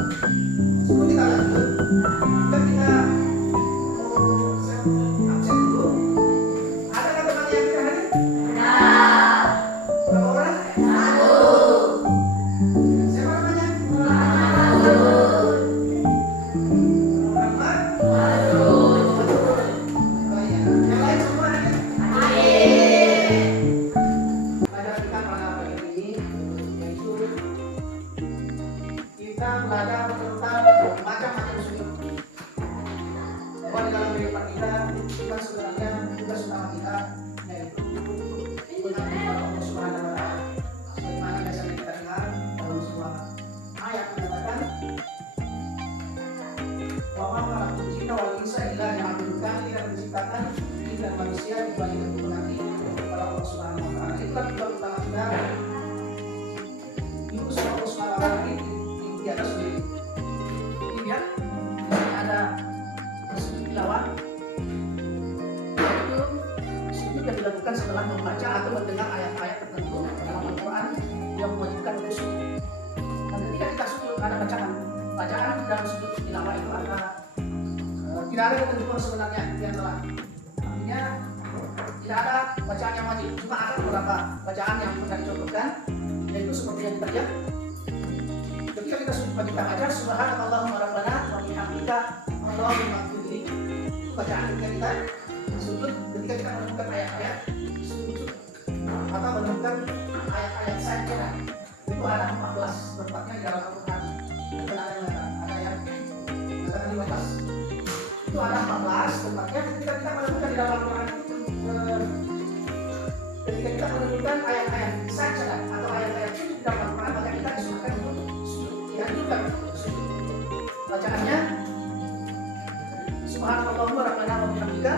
Sebelum kita lanjut, ketika absen dulu, ada kata teman yang tidak hadir? Berapa orang? Siapa namanya? Orang yang lain semua hadir? Pelajaran kita pada pagi ini yaitu kita belajar tentang macam-macam sujud. Bahwa di dalam kehidupan kita sebenarnya tugas utama kita yaitu mengabdi kepada Allah Subhanahu wa Ta'ala. Sebagaimana biasa kita dengar dalam sebuah ayat mengatakan bahwa khalaqul jinna wal insa illa liya'budun. Kami tidak menciptakan jin dan manusia kecuali untuk mengabdi kepada Allah Subhanahu wa Ta'ala. Itulah tujuan utama kita. Itu semua Allah Subhanahu wa Ta'ala di atas sendiri. Lihat, di sini ada sujud tilawah, yaitu sujud yang dilakukan setelah membaca atau mendengar ayat-ayat tertentu dalam Al-Quran yang mewajibkan untuk sujud. Dan ketika kita sujud ada bacaan dalam sujud tilawah itu ada tidak ada ketentuan sebenarnya di antara. Artinya tidak ada bacaan yang wajib, cuma ada beberapa bacaan yang bisa dicontohkan, yaitu seperti yang kita lihat. Ketika kita sujud kita baca Subhanallahumma rabbana wa bihamdika Allahumma ighfirli. Itu bacaan ketika kita sujud, ketika kita menemukan ayat-ayat sujud atau menemukan ayat-ayat saja. Itu ada 14 tempatnya di dalam Al-Quran. Ada yang mengatakan 15. Itu ada 14 tempatnya ketika kita menemukan di dalam Al-Quran itu. Ketika kita menemukan ayat-ayat saja atau ayat-ayat itu di dalam Al-Quran, maka kita disuruhkan untuk dianjurkan sujud. Bacaannya Subhanallahumma rabbana wa bihamdika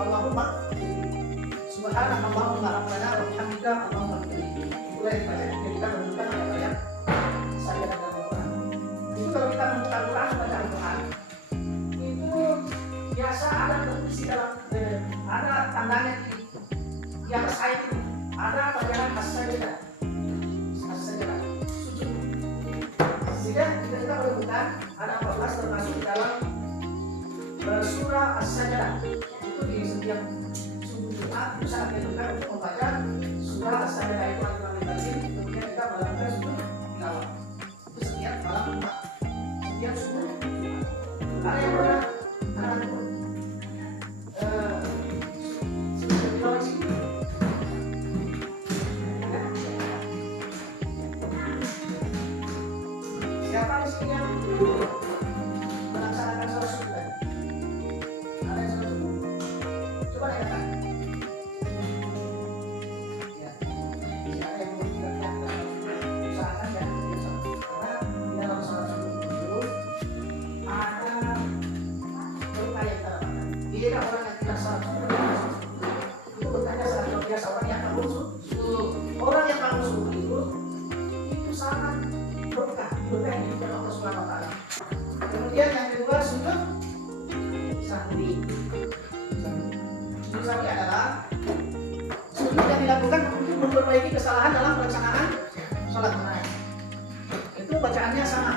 Allahumma Subhanallahumma rabbana wa bihamdika Allahumma ighfirli. Itulah yang dibaca ketika kita menemukan ayat-ayat saja dalam Al-Quran. Itu kalau kita menemukan Al-Quran, baca Al-Quran itu biasa ada tulis di dalam ada tandanya di atas ayat itu ada bacaan as-sajdah sujud. Sehingga kita menemukan ada 14 termasuk dalam surah as-sajdah. Itu di setiap subuh Jumat itu sangat dianjurkan untuk membaca surah as-sajdah itu Al-Quran Al-Karim. Kemudian kita melakukan sujud tilawah itu setiap malam Jumat, setiap subuh Jumat. Ada yang pernah sujud tilawah di sini? Siapa di sini yang melaksanakan sholat subuh? Ada yang sholat subuh? Coba lihat. Ya, siapa yang tidak usahakan ya, karena di dalam sholat subuh itu ada berkah yang kita dapatkan. Beda orang yang tidak sholat subuh itu berkahnya sangat luar biasa. Orang yang bangun subuh, orang yang bangun subuh itu sangat berkah yang diberikan Allah Subhanahu wa Ta'ala. Kemudian yang kedua sujud sahwi. Sujud sahwi adalah sujud yang dilakukan untuk memperbaiki kesalahan dalam pelaksanaan sholat. Itu bacaannya sama.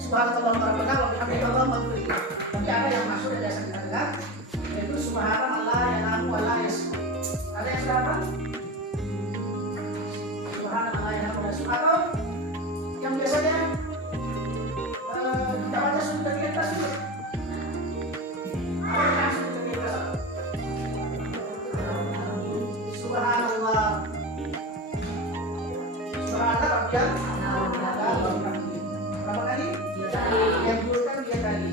Subhanallahumma rabbana wa bihamdika Allahumma ighfirli. Tapi ada yang masuk yang biasa kita dengar yaitu subhanallah yanamu wa la yasma. Ada yang berapa? Subhanallah yanamu wa la yasma. Atau yang biasanya kita baca sujud ketika kita sujud. Apa yang sujud ketika kita sujud? Subhanallah. Subhanallah rabbiyal a'la. Berapa kali? 3 kali. Yang dulu kan 3 kali.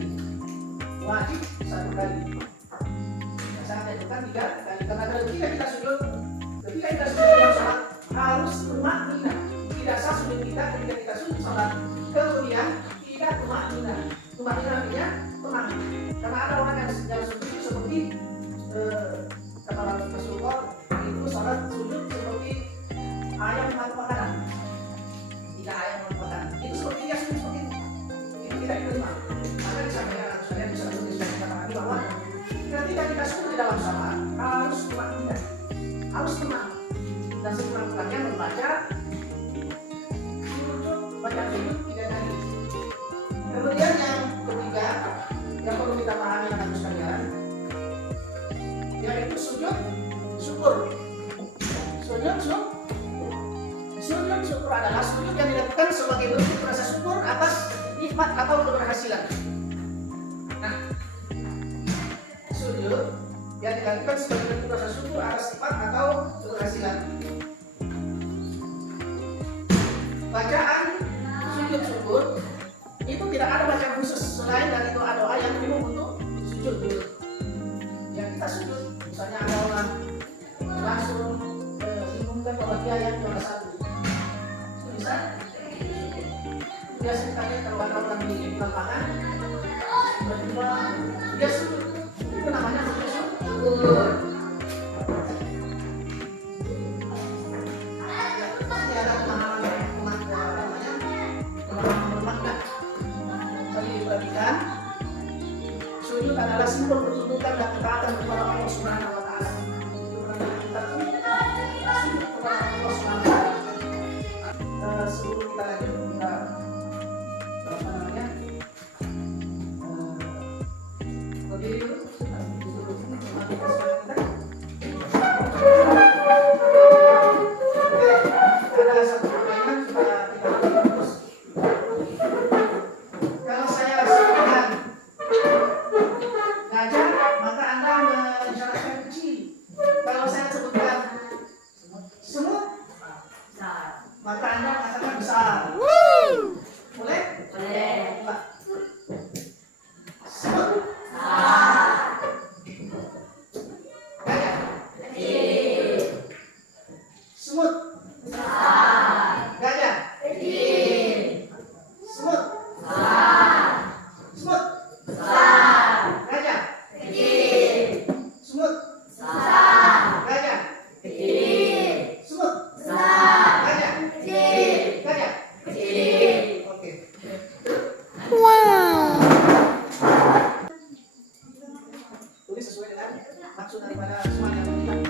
nikmat atau keberhasilan. Nah, sujud yang dilakukan sebagai bentuk rasa syukur atas nikmat atau keberhasilan. Bacaan sujud syukur itu tidak ada bacaan khusus selain dari doa-doa yang umum untuk sujud dulu. Yang kita sujud, misalnya ada orang langsung mengumumkan bahwa dia yang juara satu, itu bisa. Biasa kita lihat kalau ada orang di lapangan, tiba-tiba dia sujud, itu namanya sujud syukur. Pasti ada pemahaman bermakna. Tadi dibagikan, sujud adalah simbol pertunjukan dan ketaatan kepada Allah Subhanahu wa Ta'ala. Sujud kepada Allah Subhanahu wa Ta'ala. Sebelum kita lanjut, kita berdiri dulu. Ada satu pertanyaan supaya kita fokus. Kalau saya sebutkan gajah, maka Anda mengisyaratkan kecil. Kalau saya sebutkan semut, maka Anda mengatakan besar. Boleh? Boleh. Semut. Gajah. Semut. Gajah. Semut. Semut. Gajah. Semut. Gajah. Semut. Gajah. Gajah. Oke. Tulis sesuai dengan maksud daripada semua yang tadi.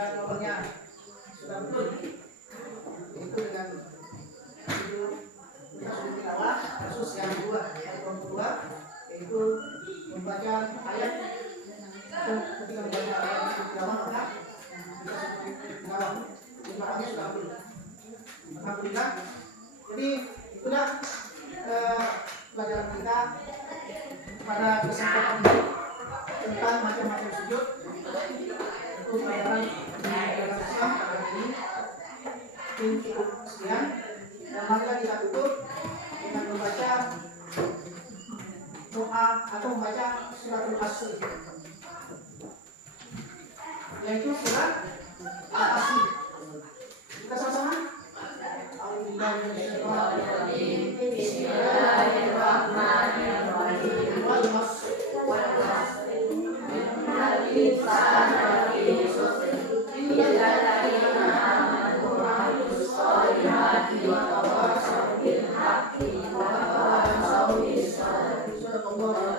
Nomornya sudah betul, itu dengan tilawah khusus yang kedua, yaitu membaca ayat. Ketika membaca ayat tilawah maka tilawahnya sudah betul. Alhamdulillah. Jadi itulah pelajaran kita pada kesempatan ini tentang macam-macam sujud. Itu pelajaran Islam pada ini cukup sekian, dan maka kita tutup dengan membaca doa atau membaca suratul Asr, yaitu surat Al-Asr. Kita sama-sama. Allah